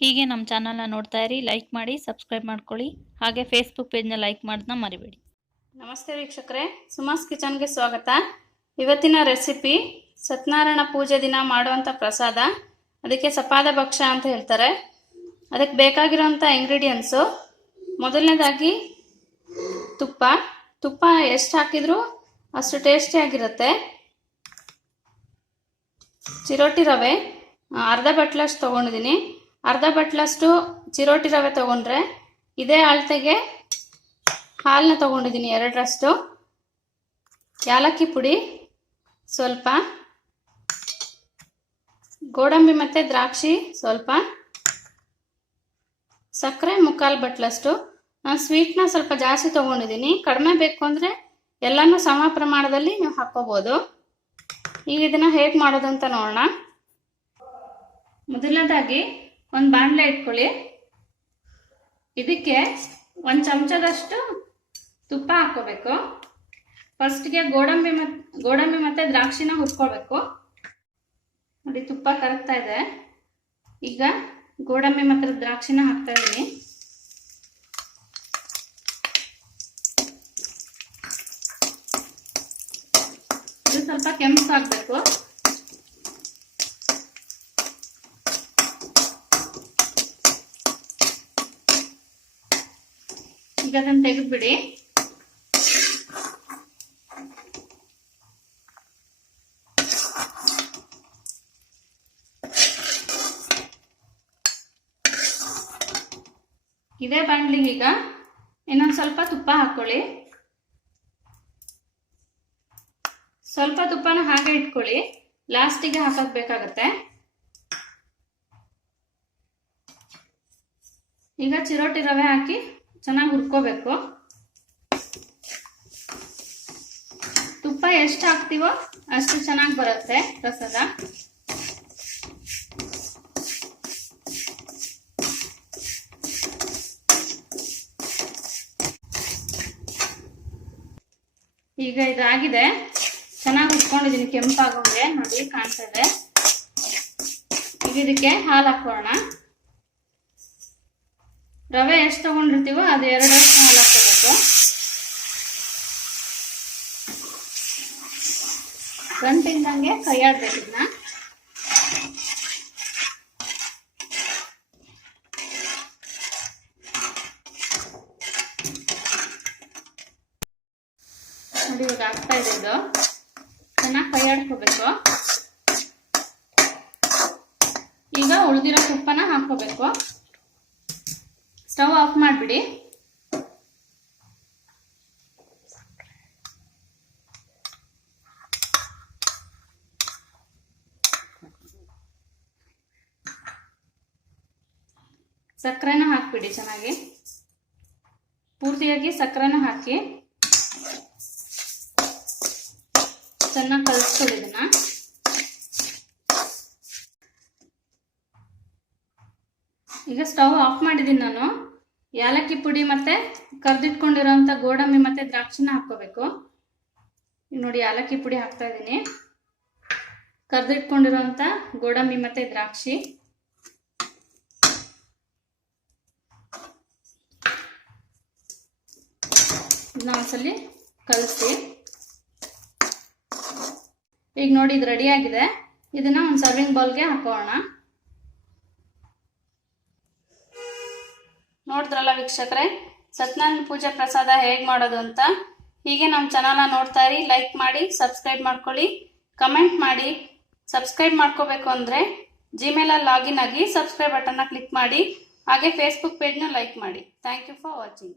ಹೀಗೆ ನಮ್ಮ ಚಾನಲ್ನ ನೋಡ್ತಾ ಇರಿ ಲೈಕ್ ಮಾಡಿ ಸಬ್ಸ್ಕ್ರೈಬ್ ಮಾಡ್ಕೊಳ್ಳಿ. ಹಾಗೆ ಫೇಸ್ಬುಕ್ ಪೇಜ್ನ ಲೈಕ್ ಮಾಡೋದನ್ನ ಮರಿಬೇಡಿ. ನಮಸ್ತೆ ವೀಕ್ಷಕರೇ, ಸುಮಾಸ್ ಕಿಚನ್ಗೆ ಸ್ವಾಗತ. ಇವತ್ತಿನ ರೆಸಿಪಿ ಸತ್ಯನಾರಾಯಣ ಪೂಜೆ ದಿನ ಮಾಡುವಂಥ ಪ್ರಸಾದ. ಅದಕ್ಕೆ ಸಪಾದ ಭಕ್ಷ್ಯ ಅಂತ ಹೇಳ್ತಾರೆ. ಅದಕ್ಕೆ ಬೇಕಾಗಿರೋಂಥ ಇಂಗ್ರೀಡಿಯೆಂಟ್ಸು ಮೊದಲನೇದಾಗಿ ತುಪ್ಪ. ತುಪ್ಪ ಎಷ್ಟು ಹಾಕಿದರೂ ಅಷ್ಟು ಟೇಸ್ಟಿಯಾಗಿರುತ್ತೆ ಚಿರೋಟಿ ರವೆ, ಅರ್ಧ ಬಟ್ಲಷ್ಟು ತೊಗೊಂಡಿದ್ದೀನಿ. ಅರ್ಧ ಬಟ್ಲಷ್ಟು ಚಿರೋಟಿ ರವೆ ತೊಗೊಂಡ್ರೆ ಇದೇ ಅಳತೆಗೆ ಹಾಲನ್ನ ತೊಗೊಂಡಿದ್ದೀನಿ ಎರಡರಷ್ಟು. ಯಾಲಕ್ಕಿ ಪುಡಿ ಸ್ವಲ್ಪ. ಗೋಡಂಬಿ ಮತ್ತು ದ್ರಾಕ್ಷಿ ಸ್ವಲ್ಪ. ಸಕ್ಕರೆ ಮುಕ್ಕಾಲು ಬಟ್ಲಷ್ಟು. ನಾನು ಸ್ವೀಟ್ನ ಸ್ವಲ್ಪ ಜಾಸ್ತಿ ತೊಗೊಂಡಿದ್ದೀನಿ. ಕಡಿಮೆ ಬೇಕು ಅಂದರೆ ಎಲ್ಲನೂ ಸಮ ಪ್ರಮಾಣದಲ್ಲಿ ನೀವು ಹಾಕ್ಕೋಬೋದು. ಈಗ ಇದನ್ನು ಹೇಗೆ ಮಾಡೋದು ಅಂತ ನೋಡೋಣ. ಮೊದಲನೇದಾಗಿ ಒಂದು ಬಾಣಲೆ ಇಟ್ಕೊಳ್ಳಿ. ಇದಕ್ಕೆ ಒಂದು ಚಮಚದಷ್ಟು ತುಪ್ಪ ಹಾಕೋಬೇಕು ಫಸ್ಟ್ಗೆ ಗೋಡಂಬಿ ಮತ್, ಗೋಡಂಬಿ ಮತ್ತು ದ್ರಾಕ್ಷಿನ ಹುರ್ಕೊಳ್ಬೇಕು ನೋಡಿ ತುಪ್ಪ ಕರಗ್ತಾ ಇದೆ. ಈಗ ಗೋಡಂಬಿ ಮತ್ತು ದ್ರಾಕ್ಷಿನ ಹಾಕ್ತಾ ಇದ್ದೀನಿ ಇದು ಸ್ವಲ್ಪ ಕೆಂಪಾಗಬೇಕು ಈಗ ಅದನ್ನು ತೆಗೆದ್ಬಿಡಿ. ಇದೇ ಬಾಣಲಿಗೆ ಈಗ ಇನ್ನೊಂದು ಸ್ವಲ್ಪ ತುಪ್ಪ ಹಾಕೊಳ್ಳಿ. ಸ್ವಲ್ಪ ತುಪ್ಪನ ಹಾಗೆ ಇಟ್ಕೊಳ್ಳಿ. ಲಾಸ್ಟಿಗೆ ಹಾಕಕ್ ಬೇಕಾಗತ್ತೆ. ಈಗ ಚಿರೋಟಿ ರವೆ ಹಾಕಿ ಚೆನ್ನಾಗಿ ಹುರ್ಕೋಬೇಕು. ತುಪ್ಪ ಎಷ್ಟು ಹಾಕ್ತೀವೋ ಅಷ್ಟು ಚೆನ್ನಾಗಿ ಬರುತ್ತೆ ಪ್ರಸಾದ ಈಗ ಇದಾಗಿದೆ. ಚೆನ್ನಾಗಿ ಉಟ್ಕೊಂಡಿದ್ದೀನಿ ಕೆಂಪಾಗೋಗಿದೆ, ನೋಡಿ ಕಾಣ್ತಾ ಇದೆ. ಈಗ ಇದಕ್ಕೆ ಹಾಲು ಹಾಕೋಣ. ರವೆ ಎಷ್ಟು ತಗೊಂಡಿರ್ತೀವೋ ಅದು ಎರಡಷ್ಟು ಹಾಲು ಹಾಕೋಬೇಕು ಗಂಟಿಂದಂಗೆ ಕೈಯಾಡ್ಬೇಕು ಇದನ್ನ. ನೋಡಿ, ಇವಾಗ ಆಗ್ತಾ ಇದೆ ಇದು ಚೆನ್ನಾಗಿ ಕೈಯಾಡ್ಕೋಬೇಕು. ಈಗ ಉಳಿದಿರೋ ತುಪ್ಪನ ಹಾಕೋಬೇಕು ಸ್ಟವ್ ಆಫ್ ಮಾಡಿಬಿಡಿ. ಸಕ್ಕರೆನ ಹಾಕ್ಬಿಡಿ ಚೆನ್ನಾಗಿ. ಪೂರ್ತಿಯಾಗಿ ಸಕ್ಕರೆನ ಹಾಕಿ ಚೆನ್ನಾಗಿ ಕಲಿಸ್ಕೊಳ್ಳಿ ಇದನ್ನ. ಈಗ ಸ್ಟವ್ ಆಫ್ ಮಾಡಿದ್ದೀನಿ ನಾನು. ಯಾಲಕ್ಕಿ ಪುಡಿ ಮತ್ತೆ ಕರ್ದಿಟ್ಕೊಂಡಿರೋಂಥ ಗೋಡಂಬಿ ಮತ್ತೆ ದ್ರಾಕ್ಷಿನ ಹಾಕೋಬೇಕು ನೋಡಿ ಯಾಲಕ್ಕಿ ಪುಡಿ ಹಾಕ್ತಾ ಇದ್ದೀನಿ ಕರ್ದಿಟ್ಕೊಂಡಿರೋಂಥ ಗೋಡಂಬಿ ಮತ್ತೆ ದ್ರಾಕ್ಷಿ. ಒಂದ್ಸಲಿ ಕಲಸಿ. ಈಗ ನೋಡಿ ಇದು ರೆಡಿ ಆಗಿದೆ. ಇದನ್ನ ಒಂದು ಸರ್ವಿಂಗ್ ಬೌಲ್ಗೆ ಹಾಕೋಣ. ನೋಡಿದ್ರಲ್ಲ ವೀಕ್ಷಕರೇ? ಸತ್ಯನಾರಾಯಣ ಪೂಜೆ ಪ್ರಸಾದ ಹೇಗೆ ಮಾಡೋದು ಅಂತ? ಹೀಗೆ ನಮ್ಮ ಚಾನಲ್ನ ನೋಡ್ತಾ ಇರಿ ಲೈಕ್ ಮಾಡಿ ಸಬ್ಸ್ಕ್ರೈಬ್ ಮಾಡ್ಕೊಳ್ಳಿ. ಕಮೆಂಟ್ ಮಾಡಿ ಸಬ್ಸ್ಕ್ರೈಬ್ ಮಾಡ್ಕೋಬೇಕು ಅಂದರೆ ಜಿಮೇಲಲ್ಲಿ ಲಾಗಿನ್ ಆಗಿ ಸಬ್ಸ್ಕ್ರೈಬ್ ಬಟನ್ನ ಕ್ಲಿಕ್ ಮಾಡಿ, ಹಾಗೆ ಫೇಸ್ಬುಕ್ ಪೇಜ್ನ ಲೈಕ್ ಮಾಡಿ. Thank you for watching